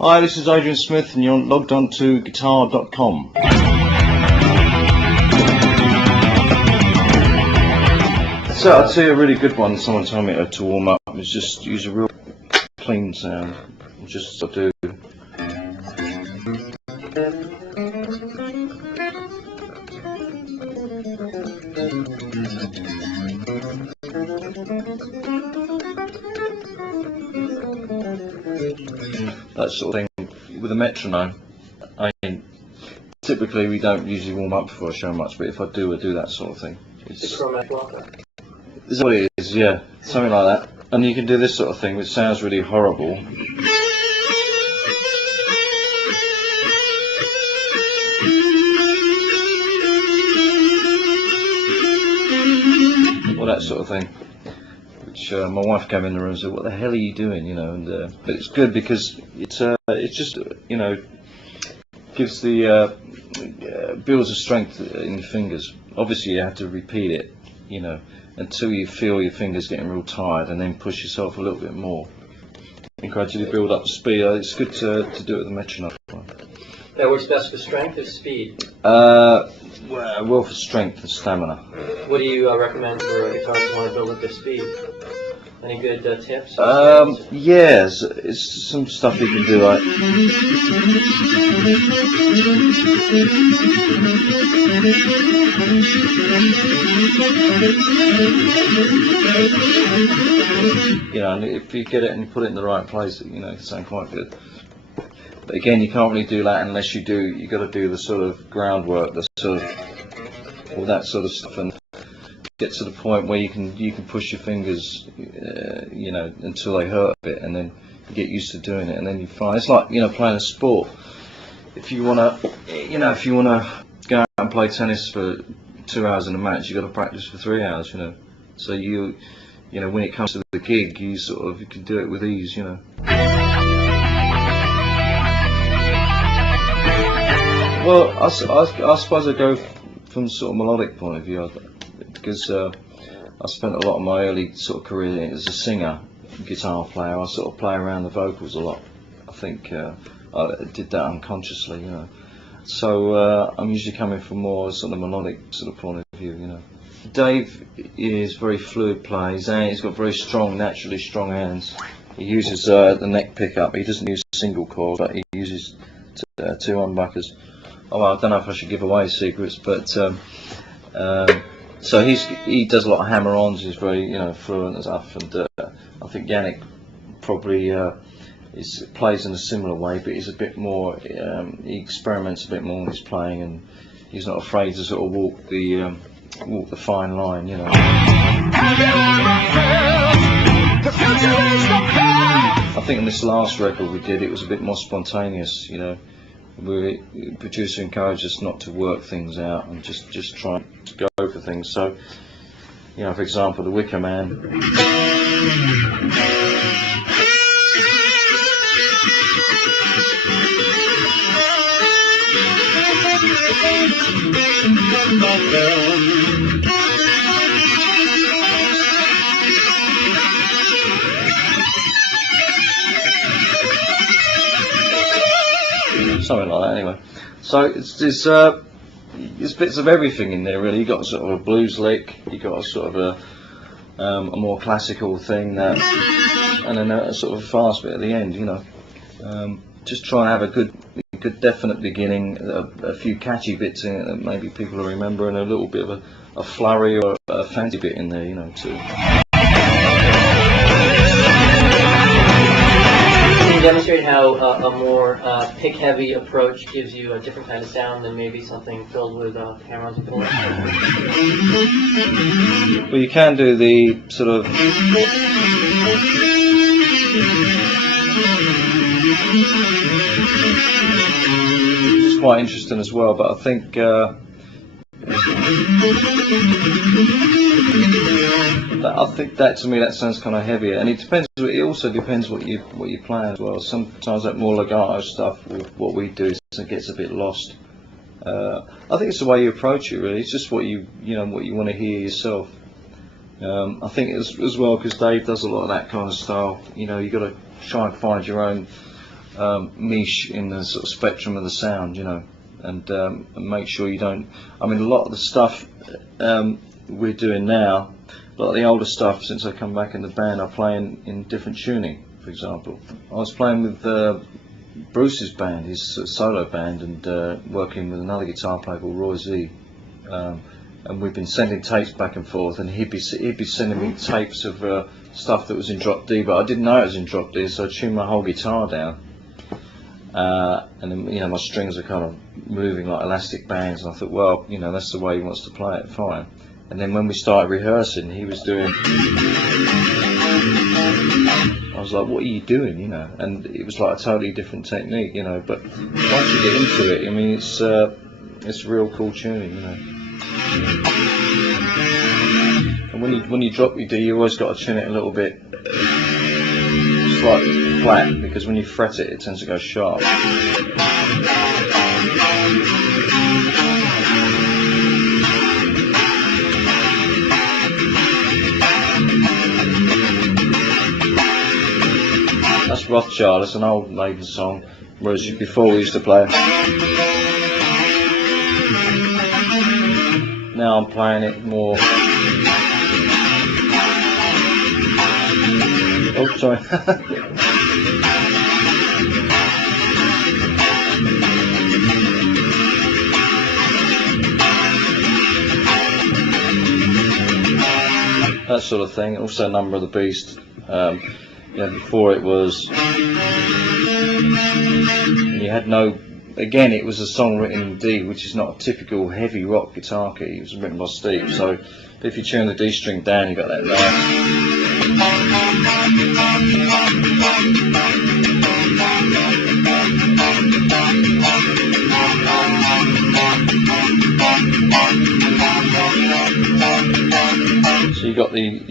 Hi, this is Adrian Smith and you're logged on to guitar.com. So I'd say a really good one, someone told me to warm up, is just use a real clean sound. Just do. That sort of thing with a metronome. I mean, typically we don't usually warm up before a show much, but if I do that sort of thing. It's what it is, yeah, something like that. And you can do this sort of thing, which sounds really horrible. Or that sort of thing. Which my wife came in the room and said, "What the hell are you doing?" You know, and but it's good because it's just, you know, gives the builds a strength in your fingers. Obviously, you have to repeat it, you know, until you feel your fingers getting real tired, and then push yourself a little bit more and gradually build up the speed. It's good to do it with a metronome. That works best for strength or speed? Well, for strength and stamina. What do you recommend for guitarists who want to build up their speed? Any good tips? Yes, it's some stuff you can do, like you know, and if you get it and you put it in the right place, you know, it can sound quite good. But again, you can't really do that unless you do. You got to do the sort of groundwork, the sort of all that sort of stuff, and get to the point where you can push your fingers, you know, until they hurt a bit, and then you get used to doing it, and then you find it's like, you know, playing a sport. If you wanna, you know, go out and play tennis for 2 hours in a match, you got to practice for 3 hours, you know. So you know, when it comes to the gig, you can do it with ease, you know. Well, I suppose I go from the sort of melodic point of view, because I spent a lot of my early sort of career as a singer, guitar player. I sort of play around the vocals a lot. I think I did that unconsciously, you know. So I'm usually coming from more sort of melodic sort of point of view, you know. Dave is very fluid player. He's got very strong, naturally strong hands. He uses the neck pickup. He doesn't use single coil, but he uses two humbuckers. Oh, well, I don't know if I should give away secrets, but so he does a lot of hammer-ons. He's very, you know, fluent and stuff. And I think Yannick probably plays in a similar way, but he's a bit more. He experiments a bit more when he's playing, and he's not afraid to sort of walk the fine line, you know. I think in this last record we did, it was a bit more spontaneous, you know. The producer encouraged us not to work things out and just try to go for things. So, you know, for example, The Wicker Man. Something like that, anyway. So there's bits of everything in there, really. You got sort of a blues lick, you got a sort of a more classical thing, and then a sort of fast bit at the end, you know. Just try and have a good definite beginning, a few catchy bits in it that maybe people will remember, and a little bit of a flurry or a fancy bit in there, you know, too. you demonstrate how a more pick-heavy approach gives you a different kind of sound than maybe something filled with hammer-ons and pull-ups? Well, you can do the sort of which is quite interesting as well, but I think that to me that sounds kind of heavier, and it depends. It also depends what you play as well. Sometimes that more legato stuff, what we do, so it gets a bit lost. I think it's the way you approach it, really. It's just what you want to hear yourself. I think as well, because Dave does a lot of that kind of style. You got to try and find your own niche in the sort of spectrum of the sound, and make sure you don't. I mean, a lot of the stuff we're doing now, a lot of the older stuff since I come back in the band, I play in different tuning. For example, I was playing with Bruce's band, his solo band, and working with another guitar player called Roy Z. And we've been sending tapes back and forth, and he'd be sending me tapes of stuff that was in drop D, but I didn't know it was in drop D, so I tuned my whole guitar down. And then, my strings are kind of moving like elastic bands, and I thought, well, that's the way he wants to play it, fine. And then when we started rehearsing, he was doing. I was like, what are you doing, And it was like a totally different technique, But once you get into it, I mean, it's real cool tuning, And when you drop your D, you always got to tune it a little bit slightly flat, because when you fret it, it tends to go sharp. That's Rothschild. It's an old Maiden song, whereas before we used to play it. Now I'm playing it more. Oh, sorry. That sort of thing. Also, Number of the Beast. Before it was. You had no. Again, it was a song written in D, which is not a typical heavy rock guitar key. It was written by Steve. So, if you tune the D string down, you got that nice. So you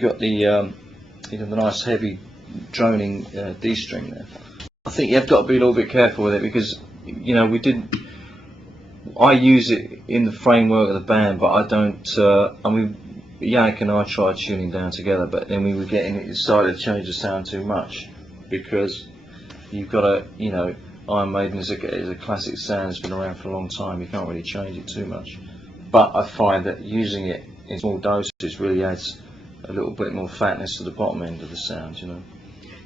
got the nice heavy droning D string there. I think you've got to be a little bit careful with it, because I use it in the framework of the band, but I don't. Yannick and I tried tuning down together, but then we were it started to change the sound too much, because you've got to, Iron Maiden is a classic sound. It's been around for a long time. You can't really change it too much. But I find that using it in small doses really adds a little bit more fatness to the bottom end of the sound,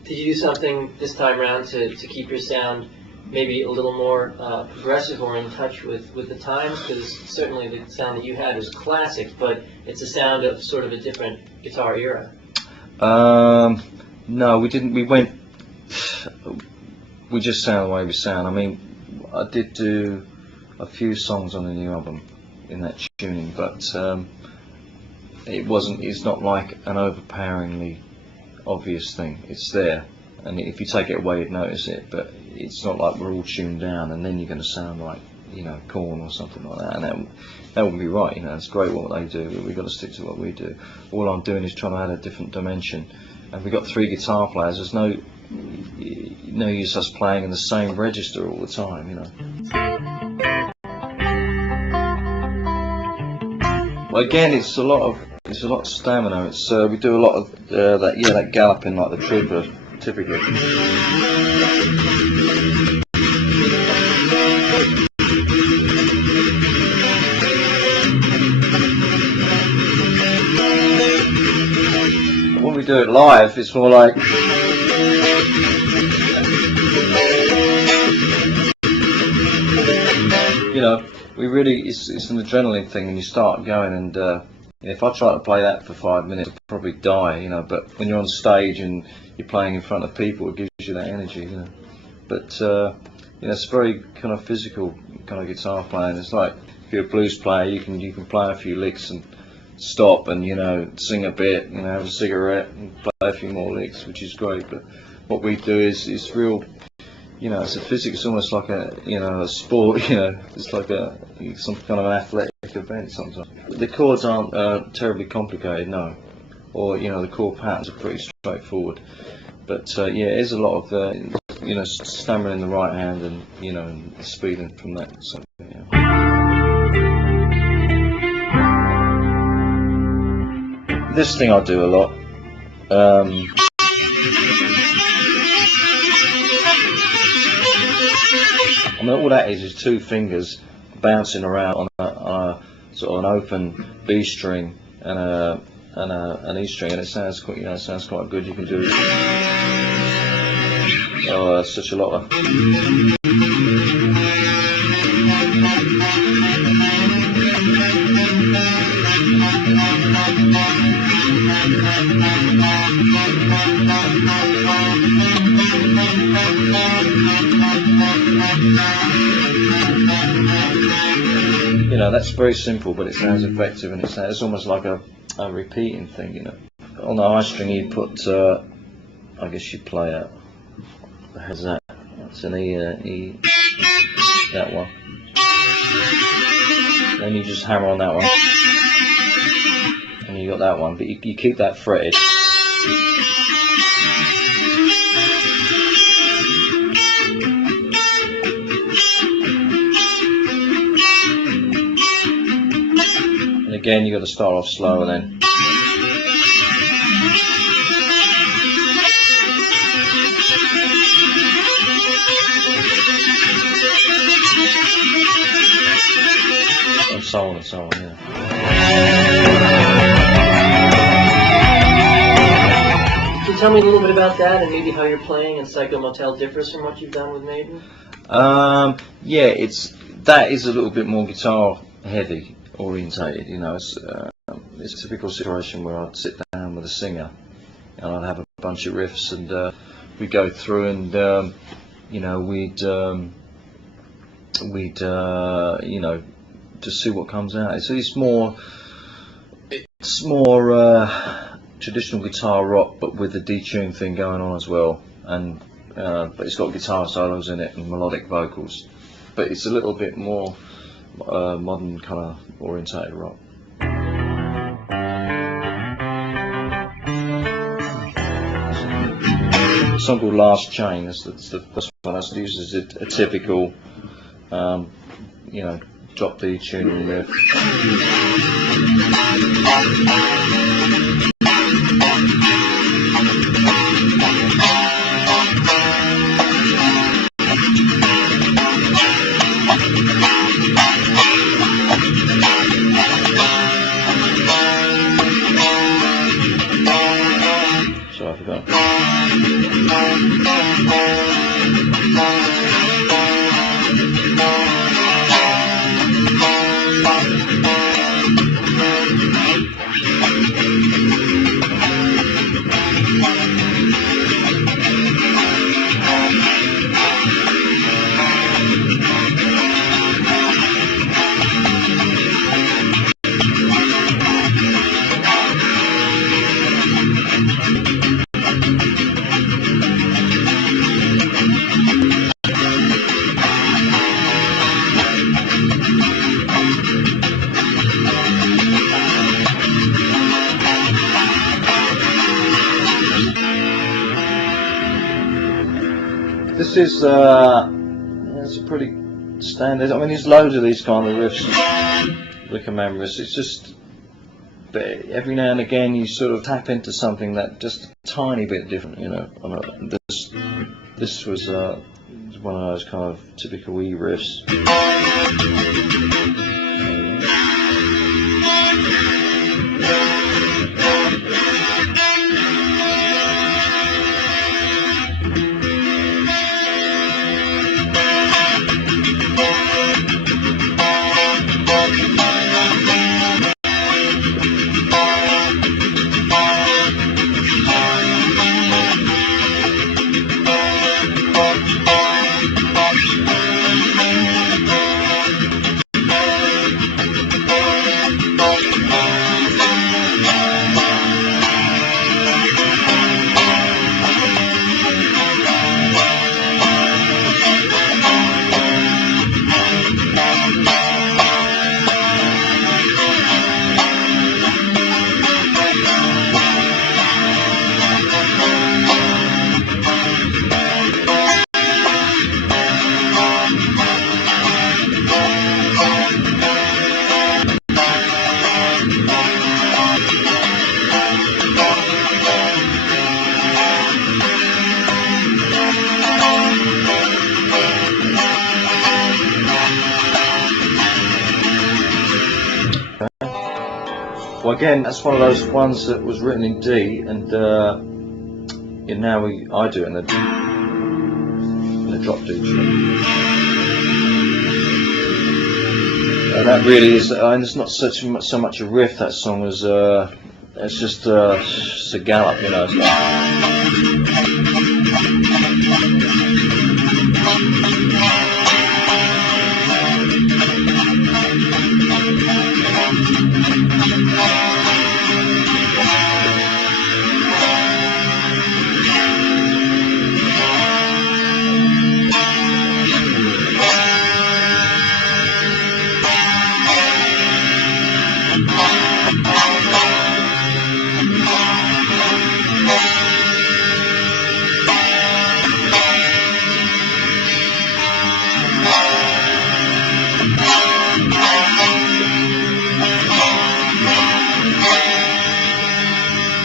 Did you do something this time around to keep your sound maybe a little more progressive or in touch with the times? Because certainly the sound that you had was classic, but it's a sound of sort of a different guitar era. No, we didn't. We just sound the way we sound. I mean, I did do a few songs on the new album in that tuning, but it's not like an overpoweringly obvious thing. It's there, and if you take it away, you'd notice it, but it's not like we're all tuned down and then you're going to sound like Korn or something like that, and that wouldn't be right. It's great what they do, but we've got to stick to what we do. All I'm doing is trying to add a different dimension, and we've got 3 guitar players. There's no use us playing in the same register all the time, Well, again, it's a lot of stamina. It's we do a lot of that galloping like the Trooper, typically. When we do it live, it's more like. We really, it's an adrenaline thing, and you start going, and If I try to play that for 5 minutes, I'd probably die, you know. But when you're on stage and you're playing in front of people, it gives you that energy, you know. But you know, it's very kind of physical kind of guitar playing. It's like if you're a blues player, you can play a few licks and stop and, you know, sing a bit, you know, have a cigarette and play a few more licks, which is great. But what we do is real, you know, it's a physics. It's almost like a, you know, a sport. You know, it's like some kind of an athletic event sometimes. The chords aren't terribly complicated, no, or, you know, the chord patterns are pretty straightforward. But yeah, it is a lot of you know, stammering in the right hand and, you know, and speeding from that. So, yeah. This thing I do a lot. I mean, all that is two fingers bouncing around on a sort of an open B string and an E string, and it sounds quite, you know, it sounds quite good. You can do such a lot of. You know, that's very simple, but it sounds effective, and it's almost like a repeating thing, you know. On the high string, you put, I guess you play a. How's that? That's an E, that one. Then you just hammer on that one, and you got that one, but you keep that fretted. And again, you got to start off slow, and then. And so on, yeah. Can you tell me a little bit about that and maybe how your playing in Psycho Motel differs from what you've done with Maiden? Yeah, that is a little bit more guitar heavy orientated, you know. It's a typical situation where I'd sit down with a singer and I'd have a bunch of riffs, and we'd go through and you know, we'd you know, just see what comes out. So it's more traditional guitar rock, but with the detuned thing going on as well, and but it's got guitar solos in it and melodic vocals, but it's a little bit more modern kind of orientated rock. A song called Last Chain, that's the first one. That's used as a typical you know, drop D tuning riff. So I forgot. This is it's a pretty standard. I mean, there's loads of these kind of riffs, Wicker Man riffs. It's just, but every now and again you sort of tap into something that just a tiny bit different, you know. This was one of those kind of typical E riffs. Well, again, that's one of those ones that was written in D, and now I do it in a drop D. And that really is, and it's not so much a riff, that song, as it's just a gallop, you know.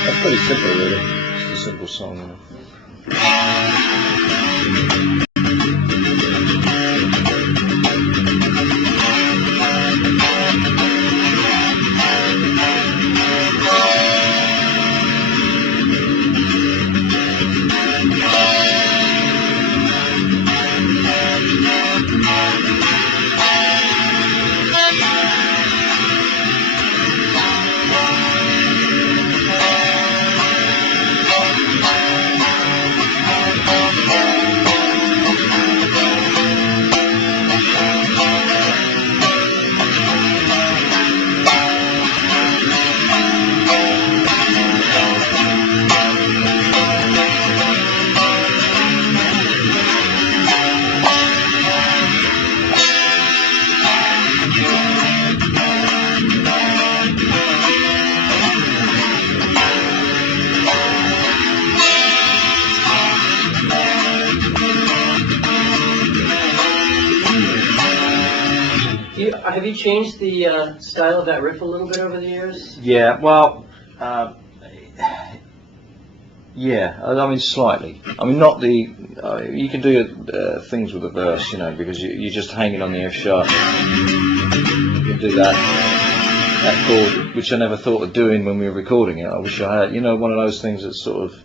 That's pretty simple, really. It's a simple song, you know. Have you changed the style of that riff a little bit over the years? Yeah, well, yeah, I mean slightly. I mean not the, you can do things with the verse, you know, because you're just hanging on the F sharp. You can do that chord, which I never thought of doing when we were recording it. I wish I had, you know, one of those things that sort of,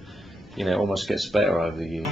you know, almost gets better over the years.